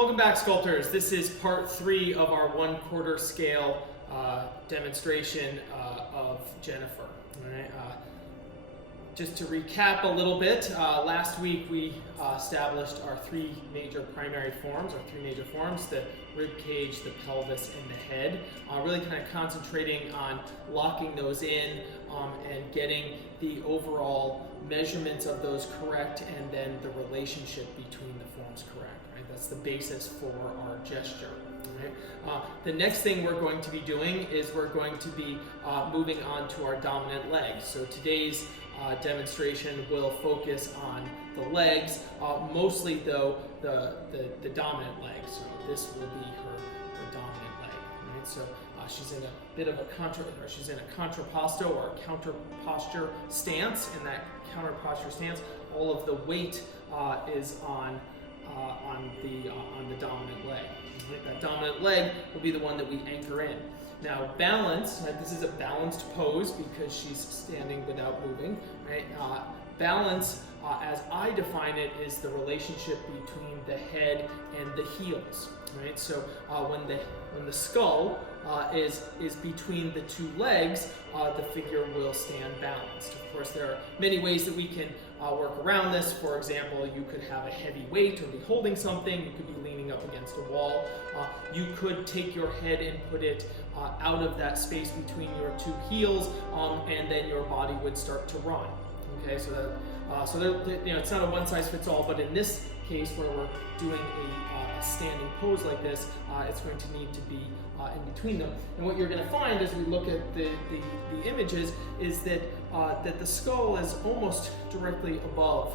Welcome back, sculptors. This is part 3 of our 1/4 scale demonstration of Jennifer. All right. Just to recap a little bit, last week we established our 3 major primary forms, the rib cage, the pelvis, and the head, really kind of concentrating on locking those in and getting the overall measurements of those correct, and then the relationship between the forms correct. Right? That's the basis for our gesture. Right? The next thing we're going to be doing is we're going to be moving on to our dominant legs. So today's demonstration will focus on the legs, mostly though the dominant leg. So this will be her dominant leg. Right? So she's in a bit of a contrapposto or counter posture stance. In that counter posture stance, all of the weight is on the dominant leg. Right? That dominant leg will be the one that we anchor in. Now, balance, right, this is a balanced pose because she's standing without moving. Right? Balance, as I define it, is the relationship between the head and the heels. Right? So when the skull is between the 2 legs, the figure will stand balanced. Of course, there are many ways that we can work around this. For example, you could have a heavy weight or be holding something. You could be leaning up against a wall. You could take your head and put it out of that space between your 2 heels, and then your body would start to run. Okay, so it's not a one-size-fits-all, but in this case where we're doing a standing pose like this, it's going to need to be in between them. And what you're going to find as we look at the images is that the skull is almost directly above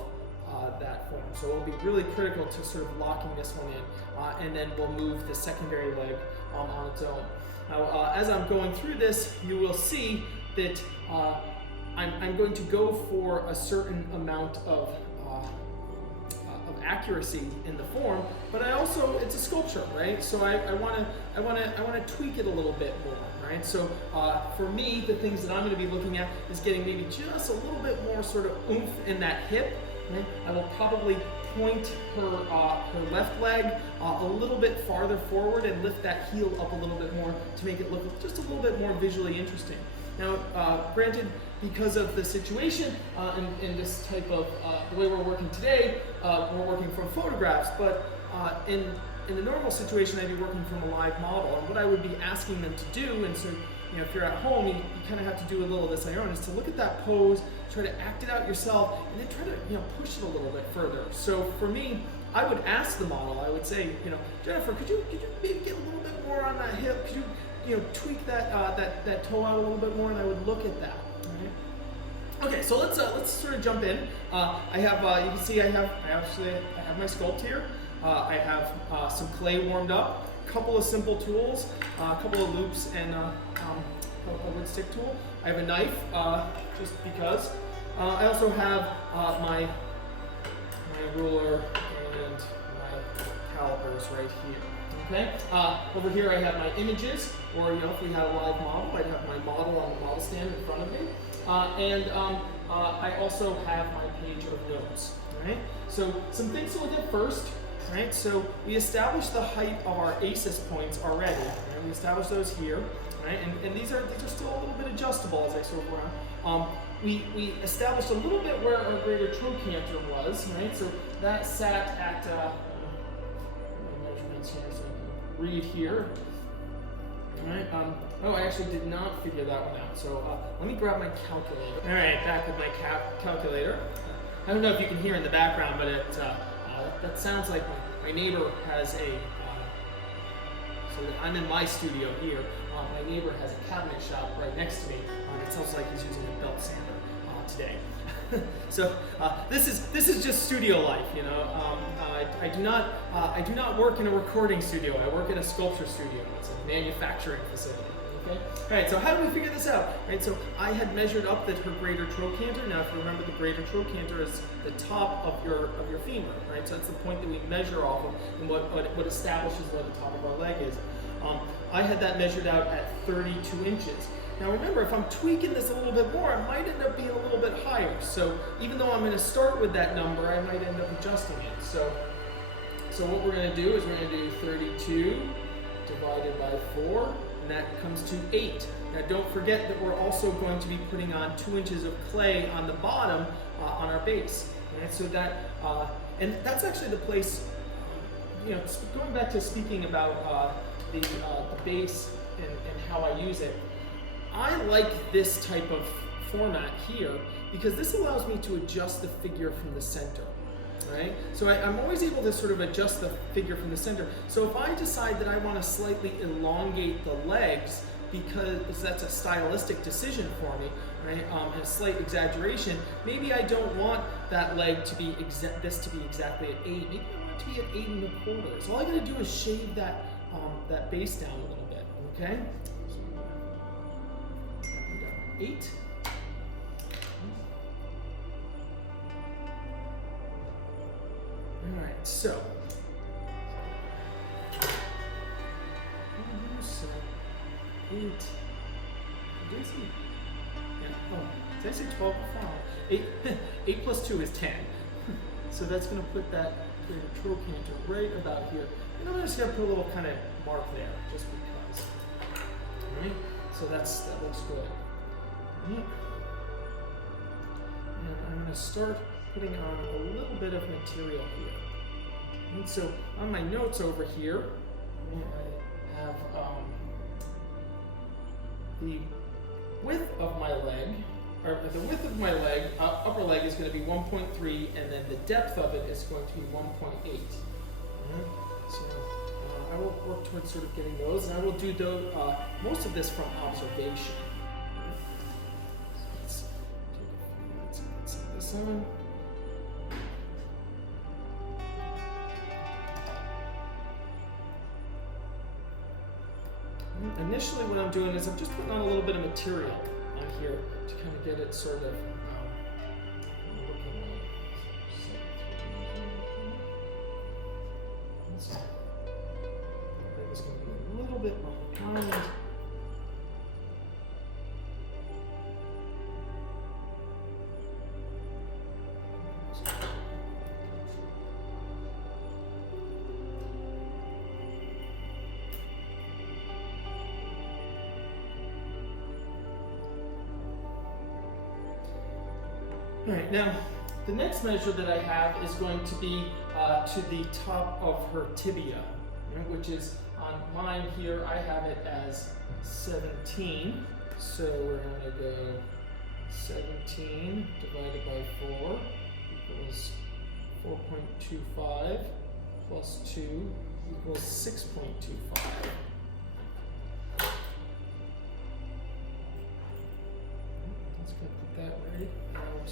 that form. So it'll be really critical to sort of locking this one in, and then we'll move the secondary leg on its own. Now, as I'm going through this, you will see that I'm going to go for a certain amount of accuracy in the form, but it's a sculpture, right? So I want to tweak it a little bit more, right? So for me, the things that I'm going to be looking at is getting maybe just a little bit more sort of oomph in that hip. Right? I will probably point her left leg a little bit farther forward and lift that heel up a little bit more to make it look just a little bit more visually interesting. Now, granted, because of the situation and this type of the way we're working today, we're working from photographs, but in a normal situation, I'd be working from a live model. And what I would be asking them to do, and so if you're at home, you kind of have to do a little of this on your own, is to look at that pose, try to act it out yourself, and then try to push it a little bit further. So for me, I would ask the model, I would say, Jennifer, could you maybe get a little bit more on that hip? Could you tweak that toe out a little bit more? And I would look at that. Right? Okay, so let's sort of jump in. I have you can see I have my Sculpt here. I have some clay warmed up, a couple of simple tools, a couple of loops, and a wood stick tool. I have a knife, just because. I also have my ruler and my calipers right here. Okay. Over here I have my images, or if we had a live model, I'd have my model on the model stand in front of me, and I also have my page of notes. Right. So some things to look at first. Right. So we established the height of our ACES points already. Right? We established those here. Right. And these are still a little bit adjustable as I sort of around. We established a little bit where our greater trochanter was. Right. So that sat at measurements here, so I can read here. All right. I actually did not figure that one out. So let me grab my calculator. All right, back with my calculator. I don't know if you can hear in the background, but that sounds like my neighbor has so I'm in my studio here. My neighbor has a cabinet shop right next to me. It sounds like he's using a belt sander today. So this is just studio life, I do not work in a recording studio. I work in a sculpture studio. It's a manufacturing facility. Okay. All right. So how do we figure this out? Right. So I had measured up that her greater trochanter. Now, if you remember, the greater trochanter is the top of your femur. Right. So that's the point that we measure off of, and what establishes where the top of our leg is. I had that measured out at 32 inches. Now remember, if I'm tweaking this a little bit more, it might end up being a little bit higher. So even though I'm going to start with that number, I might end up adjusting it. So So what we're going to do is we're going to do 32 divided by 4, and that comes to 8. Now don't forget that we're also going to be putting on 2 inches of clay on the bottom on our base. Right? So that, and that's actually the place, going back to speaking about the base and how I use it, I like this type of format here because this allows me to adjust the figure from the center. Right? So I'm always able to sort of adjust the figure from the center. So if I decide that I want to slightly elongate the legs because that's a stylistic decision for me, right? And a slight exaggeration, maybe I don't want that leg to be this to be exactly at 8. Maybe I want it to be at 8 1/4. So all I got to do is shave that that base down a little bit. Okay? So 8. All right, so 8. Did I say? Yeah. Oh, did I say 12 before? 8 plus 2 is 10. So that's going to put that trochanter right about here. And I'm just going to put a little kind of mark there, just because. All right. So that looks good. All right. And I'm going to start putting on a little bit of material here. And so on my notes over here, I have the width of my leg, upper leg is going to be 1.3, and then the depth of it is going to be 1.8. So I will work towards sort of getting those, and I will do most of this from observation. So let's take a few minutes and put some of this on. Initially what I'm doing is I'm just putting on a little bit of material on here to kind of get it sort of looking like. So it's going to be a little bit behind. All right, now the next measure that I have is going to be to the top of her tibia, right, which is on mine here, I have it as 17. So we're going to go 17 divided by 4 equals 4.25 plus 2 equals 6.25. Let's go put that right out.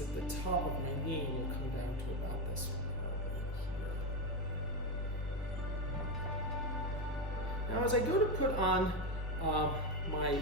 At the top of my knee will come down to about this right here. Now as I go to put on my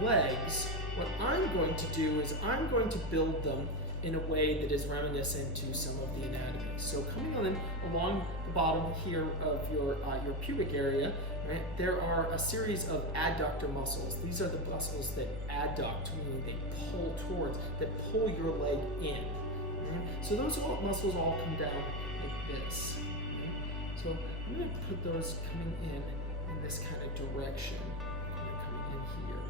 legs, what I'm going to do is I'm going to build them in a way that is reminiscent to some of the anatomy. So coming on along the bottom here of your pubic area, right, there are a series of adductor muscles. These are the muscles that adduct, meaning they pull towards, that pull your leg in. Right? So those muscles all come down like this. Right? So I'm going to put those coming in this kind of direction, kind of coming in here.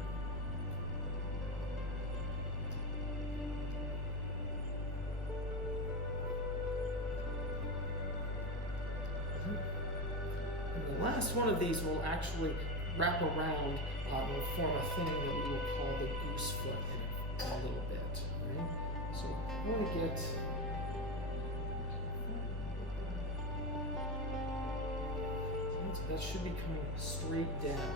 The last one of these will actually wrap around and form a thing that we will call the goose foot in a little bit. Right? So I want to get that should be coming straight down.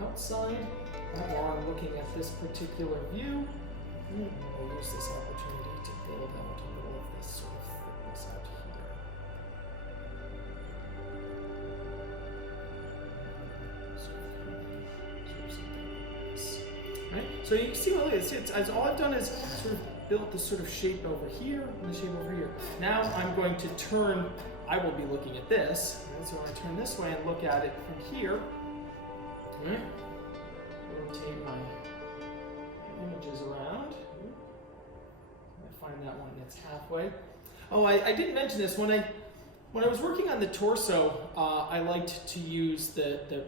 Outside, while I'm looking at this particular view, I'll use this opportunity to build out a little of this sort of thickness out here. So you can see, well, it's all I've done is sort of built this sort of shape over here and the shape over here. Now I'm going to turn, I will be looking at this, right? So when I turn this way and look at it from here, right? Rotate my images around. I find that one that's halfway. Oh, I didn't mention this. When I was working on the torso, I liked to use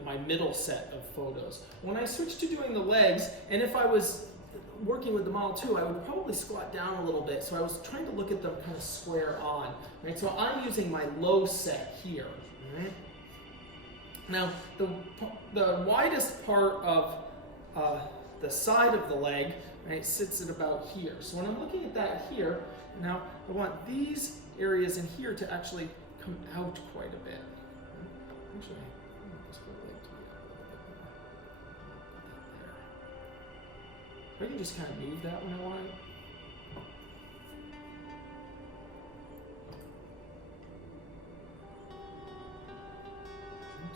my middle set of photos. When I switched to doing the legs, and if I was working with the Model 2, I would probably squat down a little bit. So I was trying to look at them kind of square on. Right? So I'm using my low set here. Right? Now, the widest part of the side of the leg, right, sits at about here. So when I'm looking at that here, now I want these areas in here to actually come out quite a bit. Actually, I want this whole leg to be out a little bit more. Put that there. So I can just kind of move that when I want.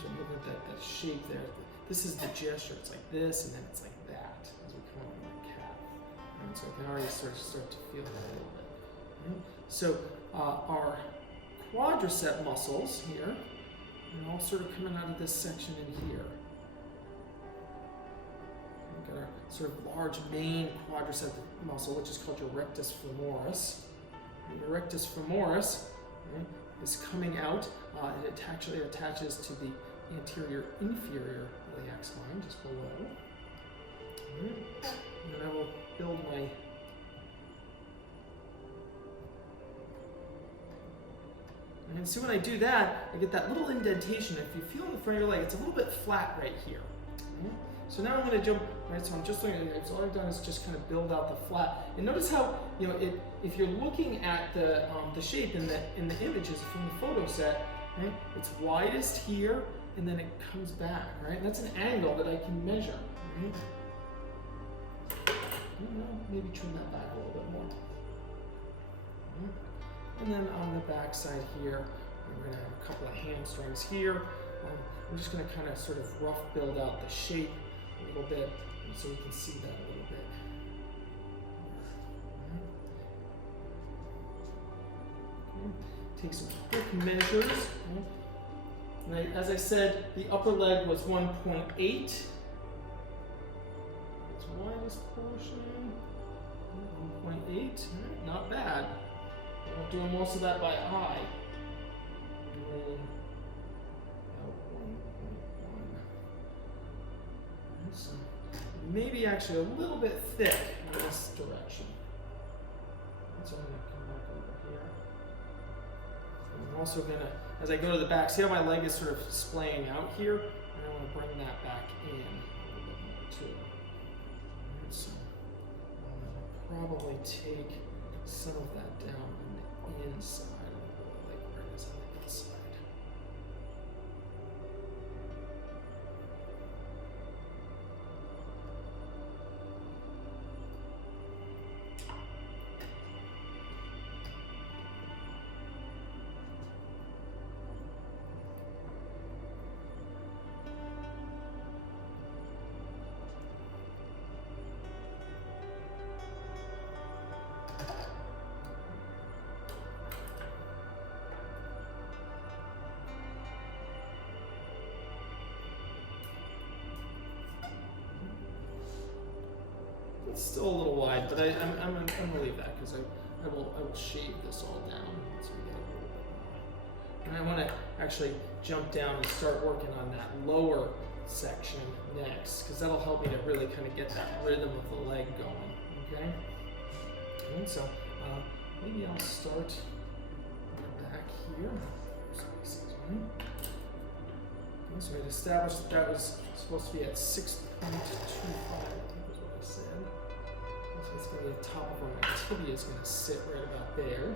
So moving that shape there. This is the gesture. It's like this, and then it's like that as we come over my calf. And so I can already start to feel that a little bit. Right? So our quadricep muscles here, and all sort of coming out of this section in here. We've got our sort of large main quadricep muscle, which is called your rectus femoris. And your rectus femoris, right, is coming out. It actually attaches to the anterior inferior iliac spine, just below. Right. And then I will build my and see when I do that, I get that little indentation. If you feel in the front of your leg, it's a little bit flat right here. Right? So now I'm going to jump, right? So I'm just looking at it. So all I've done is just kind of build out the flat. And notice how, you know, if you're looking at the shape in the images from the photo set, right? It's widest here, and then it comes back, right? That's an angle that I can measure, right? Maybe trim that back a little bit more. Right? And then on the back side here, we're going to have a couple of hamstrings here. I'm just going to kind of sort of rough build out the shape a little bit, so we can see that a little bit. Okay. Take some quick measures. Right. As I said, the upper leg was 1.8. Its widest portion, 1.8. Right. Not bad. I'm doing most of that by eye. And then about 1.1. So maybe actually a little bit thick in this direction. So I'm going to come back over here. And I'm also going to, as I go to the back, see how my leg is sort of splaying out here? And I want to bring that back in a little bit more too. And so I'll probably take some of that down on the inside of the leg where it is on the inside. It's still a little wide, but I'm gonna leave that because I will shave this all down so we get a little bit more. And I want to actually jump down and start working on that lower section next because that'll help me to really kind of get that rhythm of the leg going. Okay. And so maybe I'll start back here. Okay, so I'd established that was supposed to be at 6.25. So it's going to be the top of where my tibia is going to sit right about there.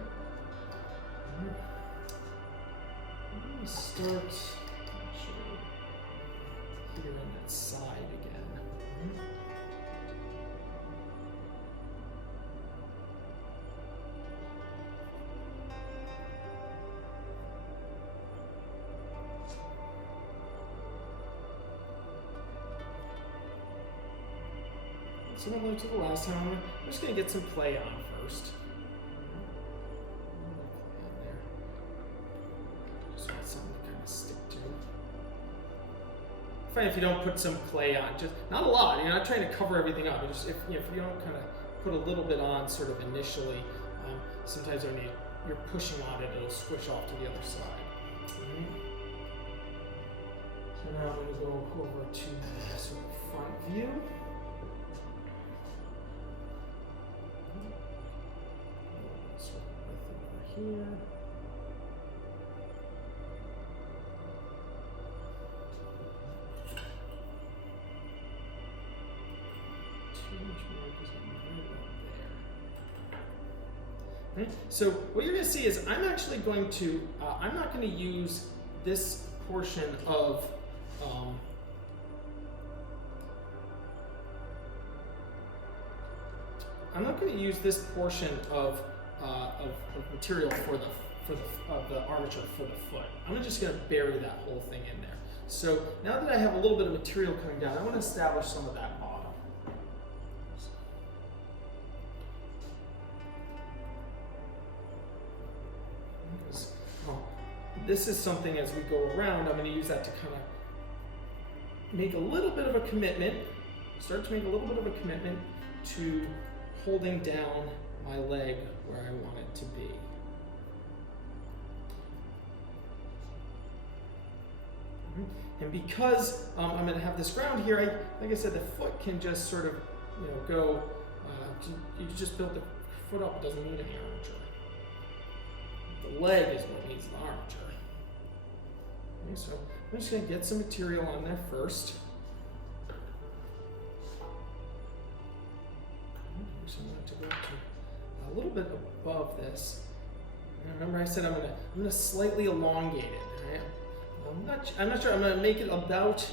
I'm going to start actually here on that side again. Similar to the last time, I'm just going to get some play on first. Just want something to kind of stick to. Fine if you don't put some clay on, just not a lot. You're not trying to cover everything up. Just if you don't kind of put a little bit on sort of initially, sometimes when you're pushing on it, it'll squish off to the other side. Right. So now I'm going to go over to my sort of front view. Sort of width over here. Right. So what you're going to see is I'm actually going to, I'm not going to use this portion of, I'm not going to use this portion of material for the armature for the foot. I'm just going to bury that whole thing in there. So now that I have a little bit of material coming down, I want to establish some of that bottom. This is something as we go around, I'm going to use that to kind of make a little bit of a commitment, start to make a little bit of a commitment to holding down my leg where I want it to be. And because I'm going to have this ground here, like I said, the foot can just sort of, go, you just build the foot up, it doesn't need any armature. The leg is what needs the armature. Okay, so I'm just going to get some material on there first. So I'm going to go to a little bit above this. And remember I said I'm going to slightly elongate it. Right? I'm not sure. I'm going to make it about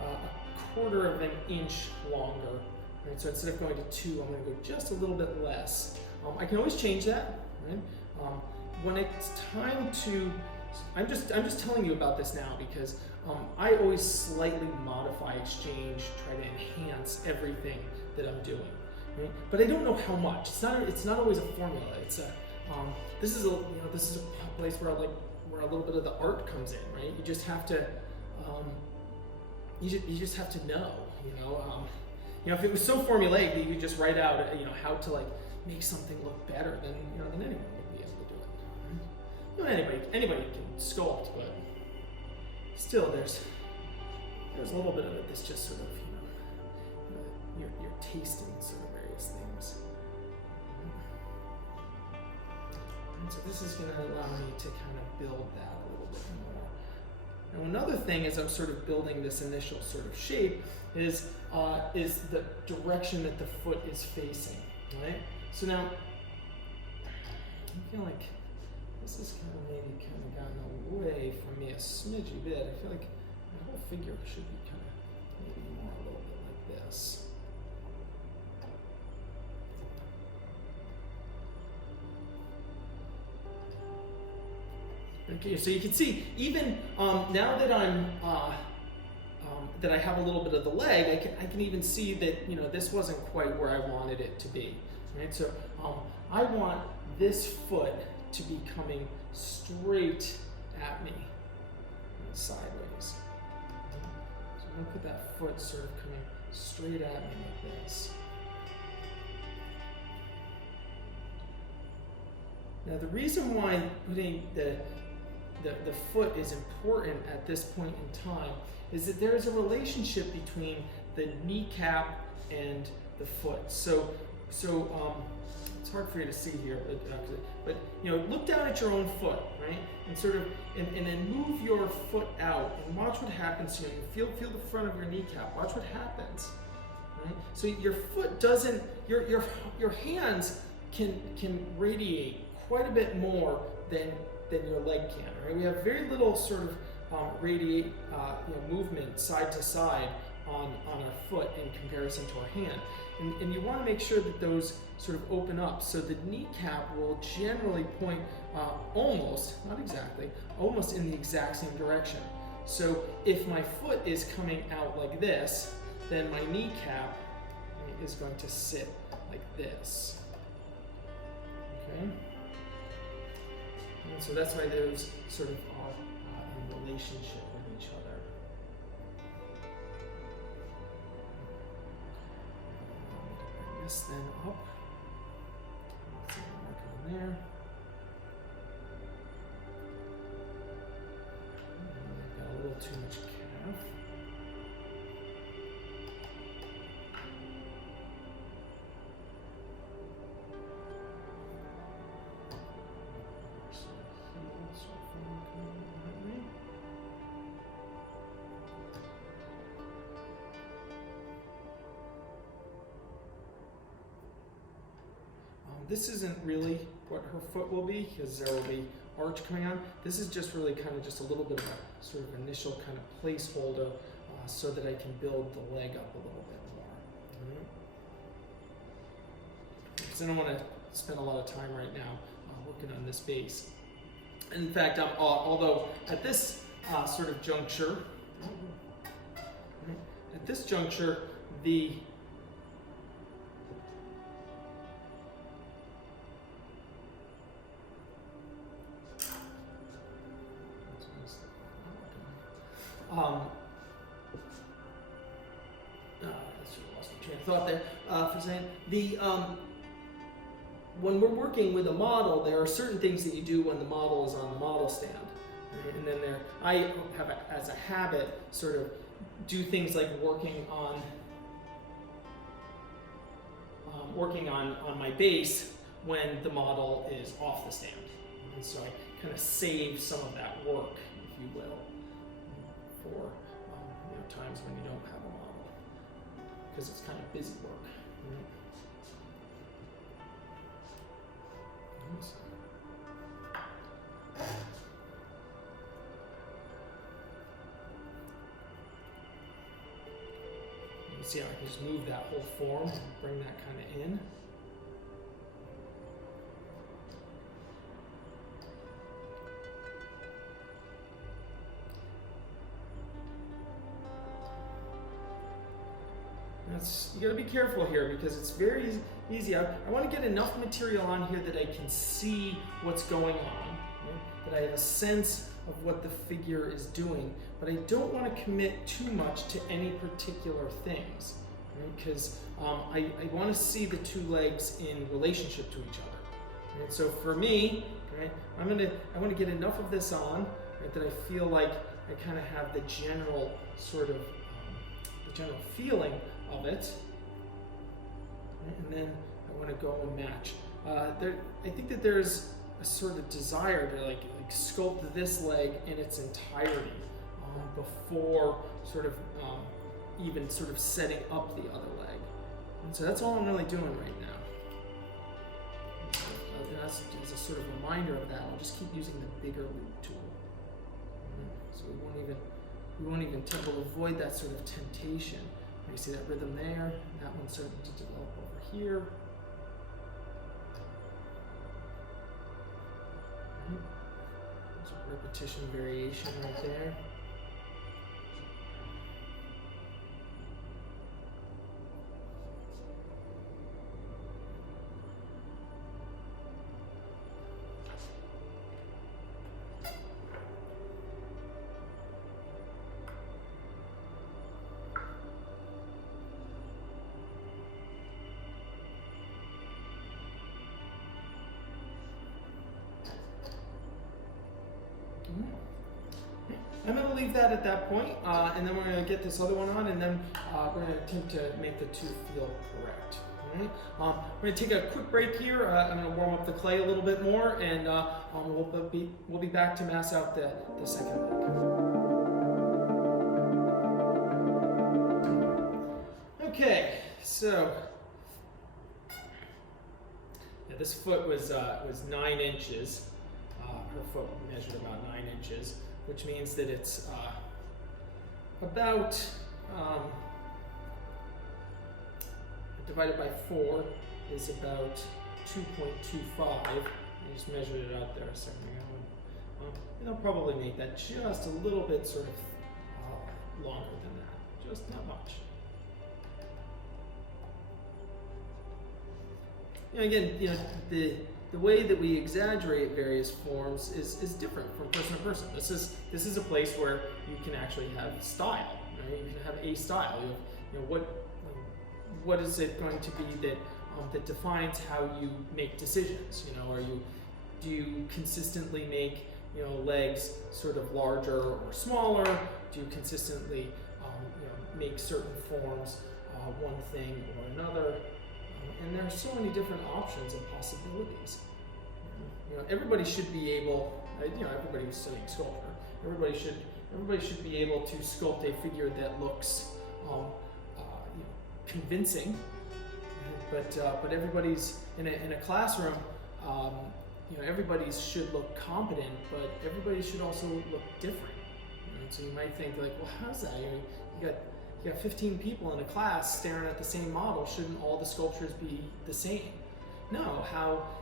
a quarter of an inch longer. Right? So instead of going to 2, I'm going to go just a little bit less. I can always change that. Right? When it's time to, I'm just telling you about this now because I always slightly modify, exchange, try to enhance everything that I'm doing, right? But I don't know how much. It's not always a formula. It's a this is a place where where a little bit of the art comes in, right? You just have to you just have to know, if it was so formulaic that you could just write out how to make something look better, then then anyone would be able to do it. Anybody can sculpt, but still there's a little bit of it that's just sort of you're tasting sort of various things. And so this is going to allow me to kind of build that a little bit more. Now another thing as I'm sort of building this initial sort of shape is the direction that the foot is facing, right? So now I feel like this is maybe gotten away from me a smidgy bit. I feel like my whole figure should be maybe more a little bit like this. Okay, so you can see even now that I'm that I have a little bit of the leg, I can even see that this wasn't quite where I wanted it to be. Right, so I want this foot to be coming straight at me, sideways. So I'm going to put that foot sort of coming straight at me like this. Now the reason why putting the foot is important at this point in time is that there is a relationship between the kneecap and the foot. So it's hard for you to see here, but look down at your own foot, right? And sort of, and then move your foot out and watch what happens to you. Feel the front of your kneecap. Watch what happens, right? So your foot doesn't, your hands can radiate quite a bit more than your leg can, right? We have very little sort of radiate movement side to side on our foot in comparison to our hand. And you want to make sure that those sort of open up. So the kneecap will generally point almost, not exactly, almost in the exact same direction. So if my foot is coming out like this, then my kneecap, is going to sit like this. Okay? And so that's why those sort of are in relationship with each other. Bring this then up. Let's see what I'm working on there. Got a little too much calf. This isn't really what her foot will be, because there will be arch coming on. This is just really kind of just a little bit of a sort of initial kind of placeholder so that I can build the leg up a little bit more. Because I don't want to spend a lot of time right now working on this base. In fact, although at this sort of juncture, the lost my train of thought there for a second. When we're working with a model, there are certain things that you do when the model is on the model stand. Right? And then I have as a habit sort of do things like working on my base when the model is off the stand. And so I kind of save some of that work, if you will, for times when you don't have a model, because it's kind of busy work. Right? You can see how I can just move that whole form and bring that kind of in. You got to be careful here because it's very easy. I want to get enough material on here that I can see what's going on, right? That I have a sense of what the figure is doing, but I don't want to commit too much to any particular things, right? Because I want to see the two legs in relationship to each other. Right? So for me, right, I want to get enough of this on, right, that I feel like I kind of have the general sort of the general feeling of it, and then I want to go and match. I think that there's a sort of desire to like sculpt this leg in its entirety before sort of even sort of setting up the other leg. And so that's all I'm really doing right now. As a sort of reminder of that, I'll just keep using the bigger loop tool. So we won't even tempt to avoid that sort of temptation. You see that rhythm there, that one's starting to develop over here. There's a repetition variation right there. I'm going to leave that at that point, and then we're going to get this other one on, and then we're going to attempt to make the two feel correct. All right? We're going to take a quick break here. I'm going to warm up the clay a little bit more, and we'll be back to mass out the second leg. Okay, so yeah, this foot was 9 inches. Her foot measured about 9 inches. Which means that it's about divided by 4 is about 2.25. I just measured it out there a second ago. And I'll probably make that just a little bit sort of longer than that, just not much. again, the way that we exaggerate various forms is different from person to person. This is a place where you can actually have style. Right? You can have a style. What is it going to be that defines how you make decisions? Do you consistently make legs sort of larger or smaller? Do you consistently make certain forms one thing or another? And there are so many different options and possibilities. Everybody should be able. Everybody who's studying sculpture, everybody should be able to sculpt a figure that looks convincing. But everybody's in a classroom. Everybody should look competent, but everybody should also look different. So you might think like, well, how's that? You got 15 people in a class staring at the same model. Shouldn't all the sculptures be the same? No.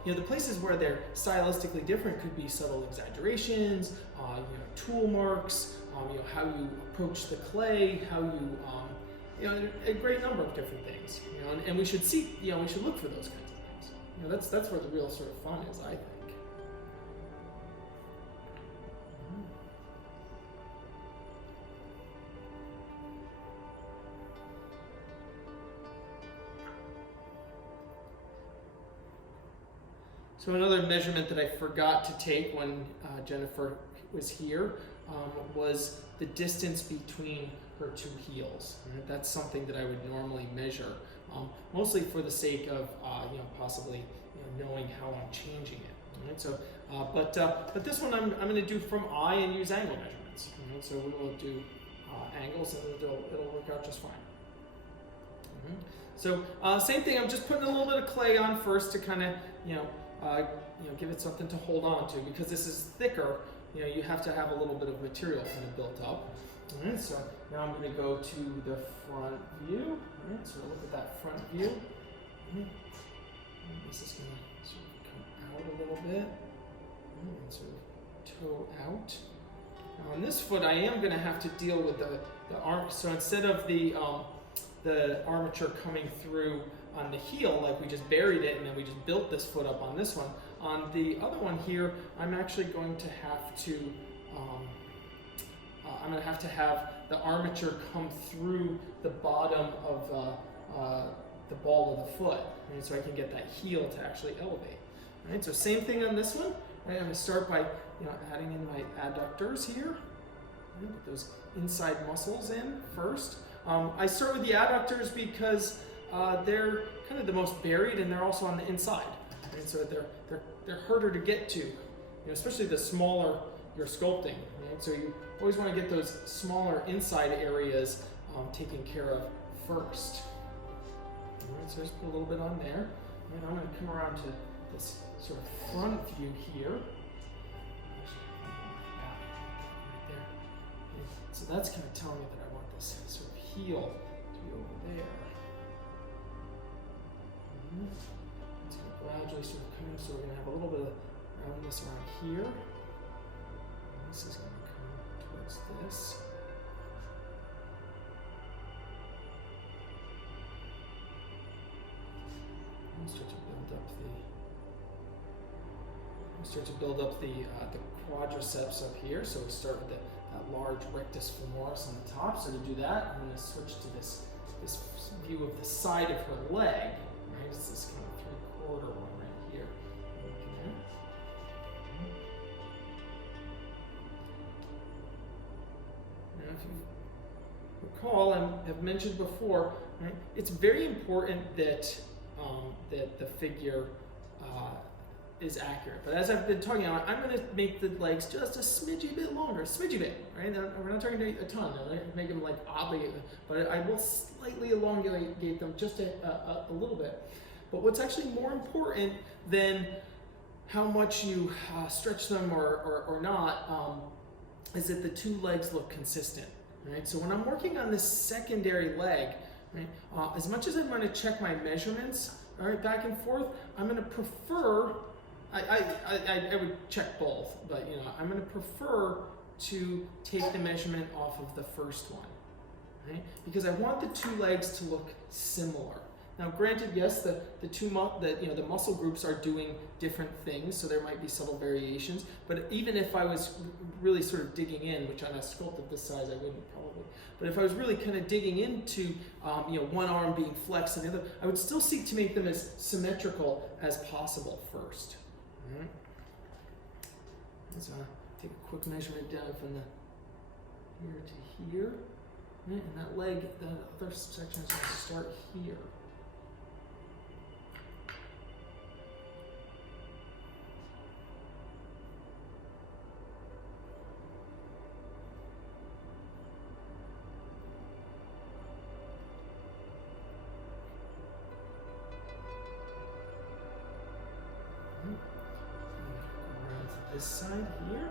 The places where they're stylistically different could be subtle exaggerations, tool marks, how you approach the clay, how you, a great number of different things. And we should see, we should look for those kinds of things. That's where the real sort of fun is, I think. So another measurement that I forgot to take when Jennifer was here was the distance between her two heels. Right? That's something that I would normally measure, mostly for the sake of possibly knowing how I'm changing it. Right? So, but this one I'm going to do from eye and use angle measurements. Right? So we will do angles and it'll work out just fine. So same thing. I'm just putting a little bit of clay on first to kind of give it something to hold on to, because this is thicker. You have to have a little bit of material kind of built up. All right, so now I'm going to go to the front view. All right, so look at that front view. And this is going to sort of come out a little bit and sort of toe out. Now on this foot, I am going to have to deal with the arm. So instead of the armature coming through on the heel, like we just buried it and then we just built this foot up on this one. On the other one here, I'm actually going to have to have the armature come through the bottom of the ball of the foot, right? So I can get that heel to actually elevate. Right? So same thing on this one. Right? I'm going to start by adding in my adductors here. Right? Put those inside muscles in first. I start with the adductors because they're kind of the most buried, and they're also on the inside. Right? So they're harder to get to, especially the smaller you're sculpting. Right? So you always want to get those smaller inside areas taken care of first. All right, so just put a little bit on there. And I'm going to come around to this sort of front view here. Right there. So that's kind of telling me that I want this sort of heel to be over there. It's going to gradually sort of come in, so we're going to have a little bit of roundness around here. And this is going to come towards this. And start to build up the quadriceps up here. So we start with that large rectus femoris on the top. So to do that, I'm going to switch to this view of the side of her leg. Right, it's this kind of 3/4 one right here. Okay. Now, if you recall, I have mentioned before, right, it's very important that that the figure is accurate. But as I've been talking about, I'm going to make the legs just a smidgy bit longer, right? Now, we're not talking a ton. I'm going to make them like oddly, but I will slightly elongate them just a little bit. But what's actually more important than how much you stretch them or not is that the two legs look consistent, right? So when I'm working on this secondary leg, right, as much as I'm going to check my measurements, all right, back and forth, I'm going to prefer, I would check both, but I'm going to prefer to take the measurement off of the first one, right? Because I want the two legs to look similar. Now, granted, yes, the muscle groups are doing different things, so there might be subtle variations. But even if I was really sort of digging in, which on a sculpt of this size I wouldn't probably, but if I was really kind of digging into, one arm being flexed and the other, I would still seek to make them as symmetrical as possible first. All right. Let's take a quick measurement down from here to here. Right, and that leg, that other section is going to start here. Around to this side here.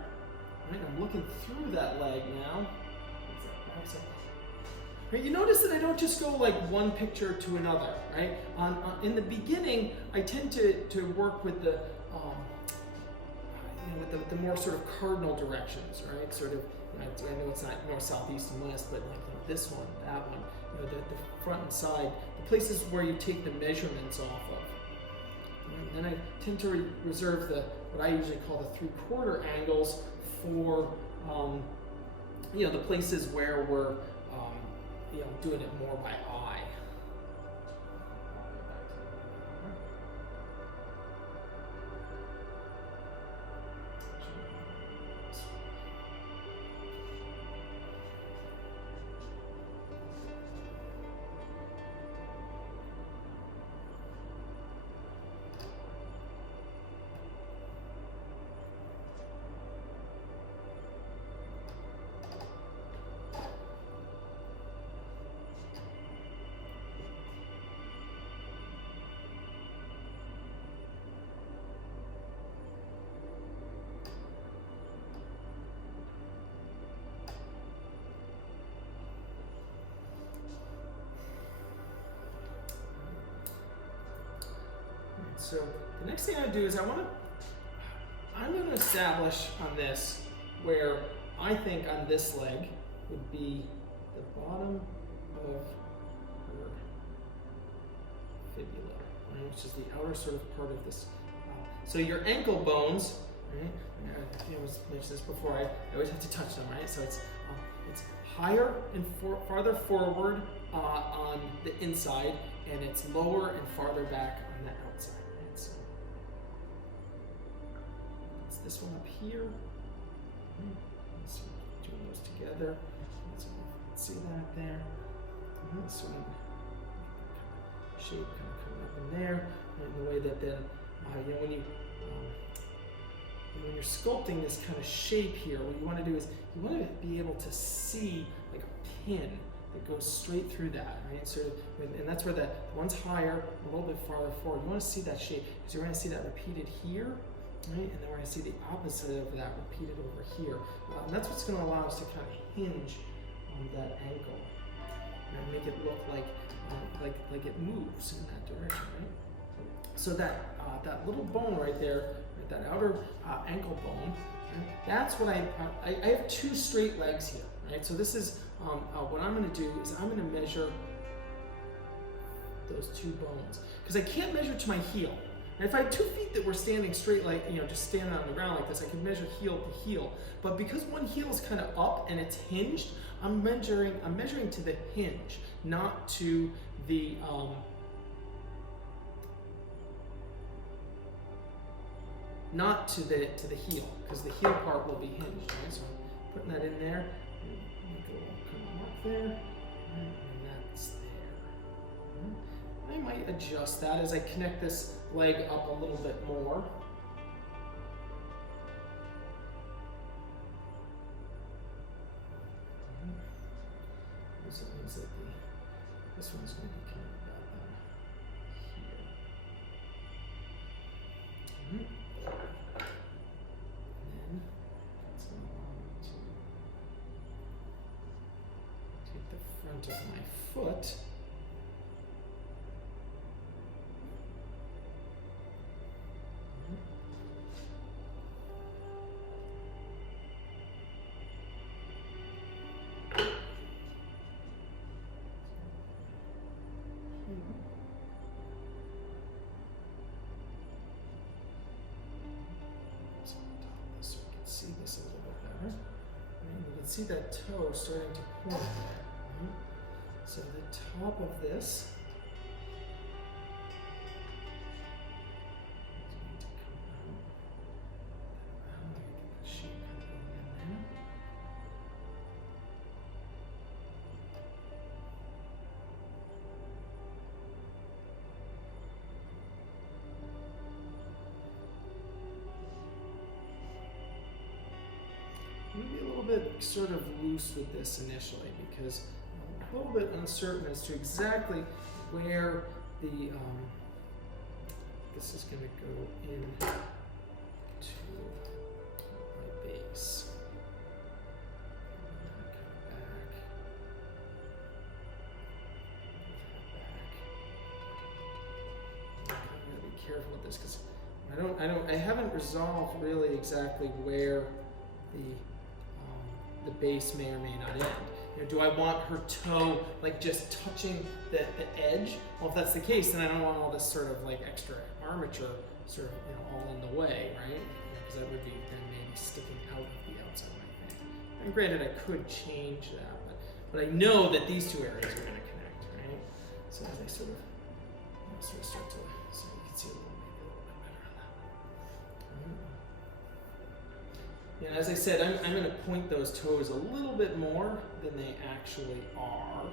Right, I'm looking through that leg now. Right, you notice that I don't just go like one picture to another, right? In the beginning, I tend to work with the the more sort of cardinal directions, right? Sort of, I know it's not north, south, east, and west, but like this one, that one, the front and side, the places where you take the measurements off of. And then I tend to reserve what I usually call the 3/4 angles for the places where we're doing it more by eye. So the next thing I do is I'm going to establish on this where I think on this leg would be the bottom of her fibula, right, which is the outer sort of part of this. So your ankle bones, right? I always mentioned this before. I always have to touch them, right? So it's higher and farther forward on the inside, and it's lower and farther back on the outside. Right? So it's this one up here. Let's doing those together. Let's see that there. So shape kind of coming up in there, and the way that then when you're sculpting this kind of shape here, what you want to do is you want to be able to see like a pin that goes straight through that, right? So, and that's where the one's higher, a little bit farther forward. You want to see that shape because you're going to see that repeated here, right? And then we're going to see the opposite of that repeated over here. And that's what's going to allow us to kind of hinge on that ankle and make it look like it moves in that direction, right? So that little bone right there, right, that outer ankle bone, right, that's what I have two straight legs here, right? So this is what I'm going to do is I'm going to measure those two bones because I can't measure to my heel. And if I had 2 feet that were standing straight, like just standing on the ground like this, I could measure heel to heel. But because one heel is kind of up and it's hinged, I'm measuring to the hinge, not to the not to the heel, because the heel part will be hinged, right? So I'm putting that in there, and make a little kind of mark there, and that's there. I might adjust that as I connect this leg up a little bit more. So it means that this one's going to be kind of about here. And then that's going to take the front of my foot. see that toe starting to point there. Right? So the top of this is going to come out. Let me get the shape kind of going in there. Maybe a little bit sort of loose with this initially because I'm a little bit uncertain as to exactly where the this is going to go in to my base. Back. I'm going to be careful with this because I haven't resolved really exactly where the base may or may not end. You know, do I want her toe like just touching the edge? Well, if that's the case, then I don't want all this sort of like extra armature sort of all in the way, right? Because that would be then maybe sticking out of the outside of my thing. And granted, I could change that, but I know that these two areas are going to connect, right? So as I sort of start to, so you can see a little bit better on that one. And as I said, I'm going to point those toes a little bit more than they actually are.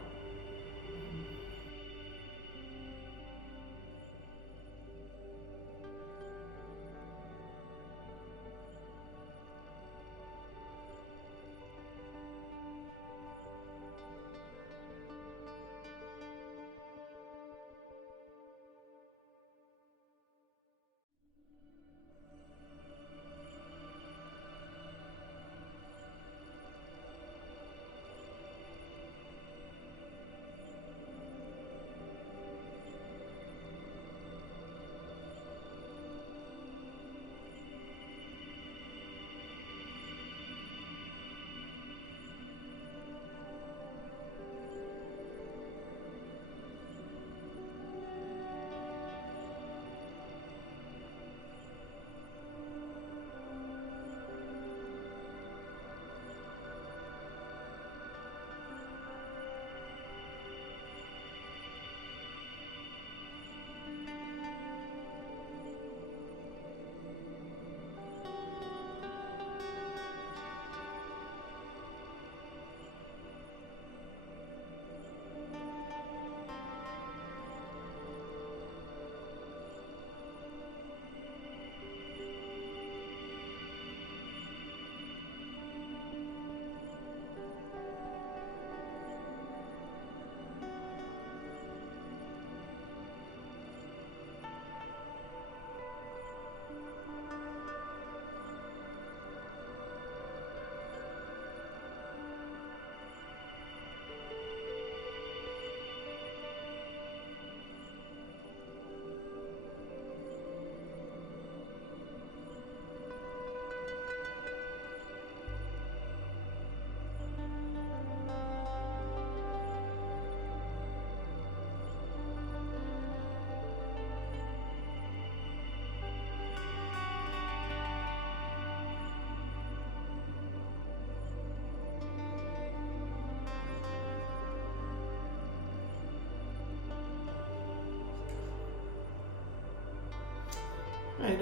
Right, I've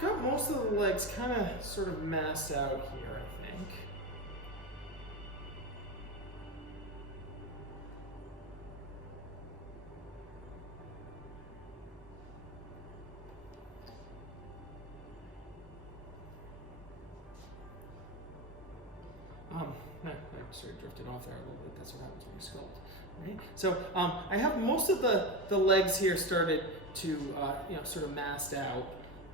got most of the legs kind of sort of massed out here, I think. I sort of drifted off there a little bit. That's what happens when you sculpt, right? So I have most of the legs here started to sort of massed out.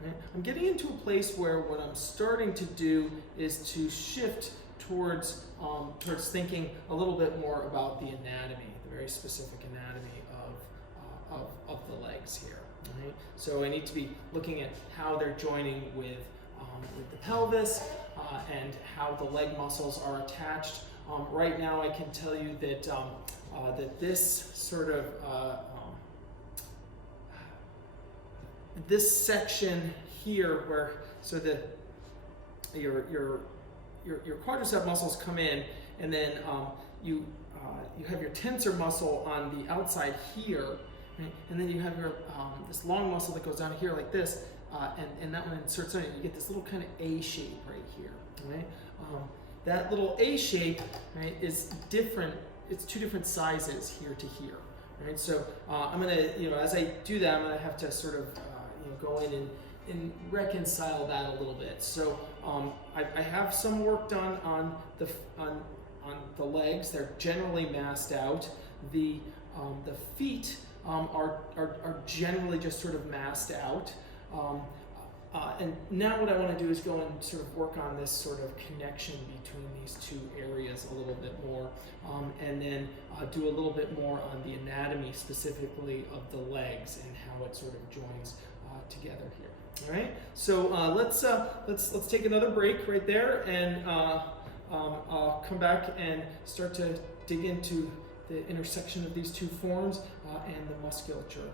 Right? I'm getting into a place where what I'm starting to do is to shift towards thinking a little bit more about the anatomy, the very specific anatomy of the legs here. Right? So I need to be looking at how they're joining with the pelvis and how the leg muscles are attached. Right now, I can tell you that that this sort of this section here, where so your your quadricep muscles come in, and then you have your tensor muscle on the outside here, right? And then you have your this long muscle that goes down here like this, and that one inserts on it. You get this little kind of A shape right here, right? That little A shape, right, is different. It's two different sizes here to here, right? So I'm gonna, as I do that, I'm gonna have to sort of, go in and reconcile that a little bit. So I have some work done on the legs. They're generally massed out. The feet are generally just sort of massed out. And now what I want to do is go and sort of work on this sort of connection between these two areas a little bit more, and then do a little bit more on the anatomy specifically of the legs and how it sort of joins together here. All right, so let's take another break right there, and I'll come back and start to dig into the intersection of these two forms and the musculature.